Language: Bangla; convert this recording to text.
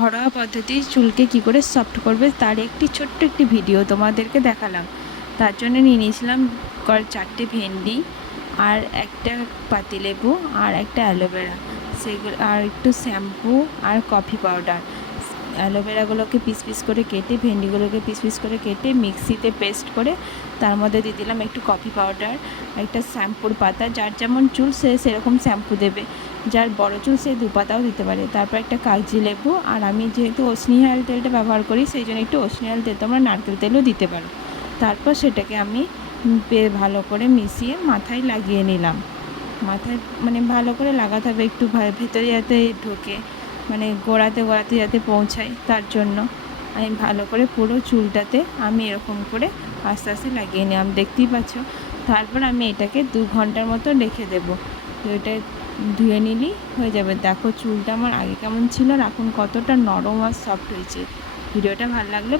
ঘরোয়া পদ্ধতি চুলকে কি করে সফট করবে তার একটি ছোট্ট একটি ভিডিও তোমাদেরকে দেখালাম। তার জন্য নিয়ে নিয়েছিলাম 4টে ভেন্ডি আর একটা পাতিলেবু আর একটা অ্যালোভেরা, সেগুলো আর একটু শ্যাম্পু আর কফি পাউডার। অ্যালোভেরাগুলোকে পিস পিস করে কেটে, ভেন্ডিগুলোকে পিস পিস করে কেটে মিক্সিতে পেস্ট করে তার মধ্যে দিয়ে দিলাম একটু কফি পাউডার, একটা শ্যাম্পুর পাতা। যার যেমন চুল সে সেরকম শ্যাম্পু দেবে, যার বড় চুল সে 2 পাতাও দিতে পারে। তারপর একটা কাগজি লেবু, আর আমি যেহেতু অসনিহাল তেলটা ব্যবহার করি সেই জন্য একটু অসনিহাল তেল, তোমরা নারকেল তেলও দিতে পারো। তারপর সেটাকে আমি ভালো করে মিশিয়ে মাথায় লাগিয়ে নিলাম। মাথায় ভালো করে লাগাতে হবে, একটু ভেতরে যাতে ঢোকে, গোড়াতে গোড়াতে যাতে পৌঁছায়, তার জন্য আমি ভালো করে পুরো চুলটাতে আমি এরকম করে আস্তে আস্তে লাগিয়ে নিলাম, দেখতেই পাচ্ছ। তারপর আমি এটাকে 2 ঘন্টার মতো রেখে দেবো। তো এটা ধুয়ে নিলেই হয়ে যাবে। দেখো চুলটা আমার আগে কেমন ছিল আর এখন কতটা নরম আর সফট হয়েছে। ভিডিওটা ভালো লাগলে